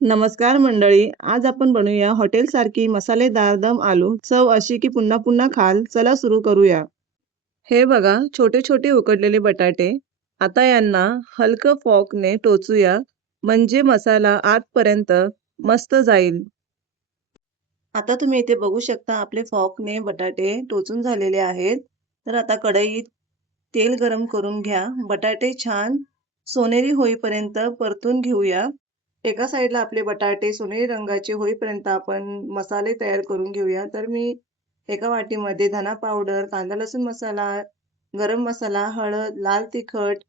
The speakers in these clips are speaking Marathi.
नमस्कार मंडळी, आज आपण बनवूया हॉटेलसारखी मसालेदार दम आलू. चव अशी की पुन्हा पुन्हा खाल. चला सुरू करूया. हे बघा, छोटे छोटे उकडलेले बटाटे. आता यांना हलकं फॉर्कने टोचूया, म्हणजे मसाला आतपर्यंत मस्त जाईल. आता तुम्ही इथे बघू शकता आपले फॉर्कने बटाटे टोचून झालेले आहेत. तर आता कढईत तेल गरम करून घ्या. बटाटे छान सोनेरी होईपर्यंत परतून घेऊया. एका साईडला आपले बटाटे सोनेरी रंगाचे होईपर्यंत आपण मसाले तयार करून घेऊया. तर मी एका वाटीमध्ये धना पावडर, कांदा लसूण मसाला, गरम मसाला, हळद, लाल तिखट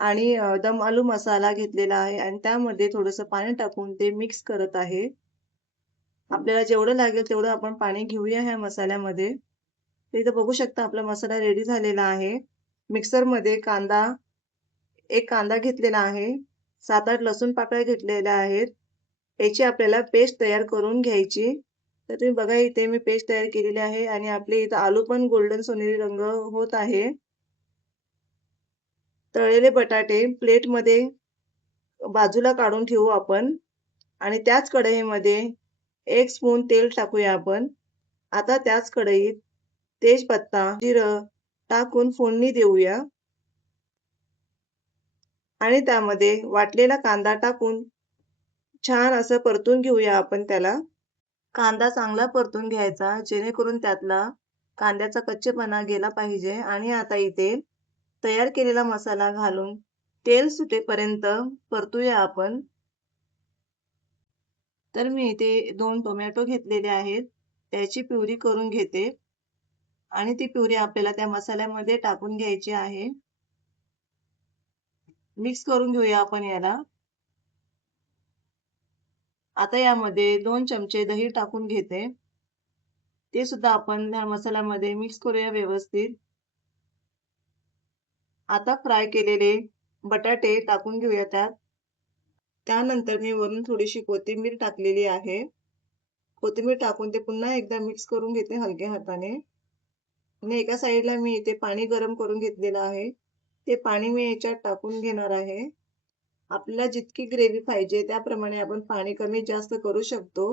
आणि दम आलू मसाला घेतलेला आहे आणि त्यामध्ये थोडंसं पाणी टाकून ते मिक्स करत आहे. आपल्याला जेवढं लागेल तेवढं आपण पाणी घेऊया ह्या मसाल्यामध्ये. तर इथं बघू शकता आपला मसाला रेडी झालेला आहे. मिक्सरमध्ये एक कांदा घेतलेला आहे. 7-8 लसूण पाकळ्या घेतलेल्या आहेत. याची आपल्याला पेस्ट तयार करून घ्यायची. तर तुम्ही बघा इथे मी पेस्ट तयार केलेली आहे आणि आपले इथं आलू पण गोल्डन सोनेरी रंग होत आहे. तळलेले बटाटे प्लेटमध्ये बाजूला काढून ठेवू आपण आणि त्याच कढईमध्ये 1 स्पून तेल टाकूया आपण. आता त्याच कढईत तेजपत्ता, जिरं टाकून फोडणी देऊया आणि त्यामध्ये वाटलेला कांदा टाकून छान असं परतून घेऊया आपण त्याला. कांदा चांगला परतून घ्यायचा जेणेकरून त्यातला कांद्याचा कच्चेपणा गेला पाहिजे आणि आता इथे तयार केलेला मसाला घालून तेल सुटेपर्यंत परतूया आपण. तर मी इथे 2 टोमॅटो घेतलेले आहेत. त्याची प्युरी करून घेते आणि ती प्युरी आपल्याला त्या मसाल्यामध्ये टाकून घ्यायची आहे. मिक्स करून घेऊया आपण याला. आता यामध्ये 2 चमचे दही टाकून घेते. ते सुद्धा आपण ह्या मसाल्यामध्ये मिक्स करूया व्यवस्थित. आता फ्राय केलेले बटाटे टाकून घेऊया त्यात. त्यानंतर मी वरून थोडीशी कोथिंबीर टाकलेली आहे. कोथिंबीर टाकून ते पुन्हा एकदा मिक्स करून घेते हलक्या हाताने. आणि एका साईडला मी इथे पाणी गरम करून घेतलेलं आहे. ते पाणी मी याच्यात टाकून घेणार आहे. आपल्याला जितकी ग्रेव्ही पाहिजे त्याप्रमाणे आपण पाणी कमी जास्त करू शकतो.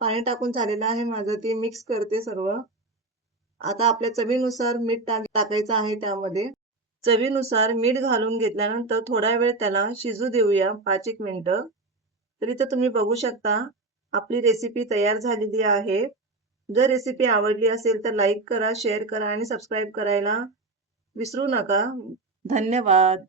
पाणी टाकून झालेलं आहे माझं. ते मिक्स करते सर्व. आता आपल्या चवीनुसार मीठ टाकायचं आहे त्यामध्ये. चवीनुसार मीठ घालून घेतल्यानंतर थोडा वेळ त्याला शिजू देऊया 5-1 मिनिटं. तर इथं तुम्ही बघू शकता आपली रेसिपी तयार झालेली आहे. जर रेसिपी आवडली असेल तर लाईक करा, शेअर करा आणि सबस्क्राईब करायला विसरू नका. धन्यवाद.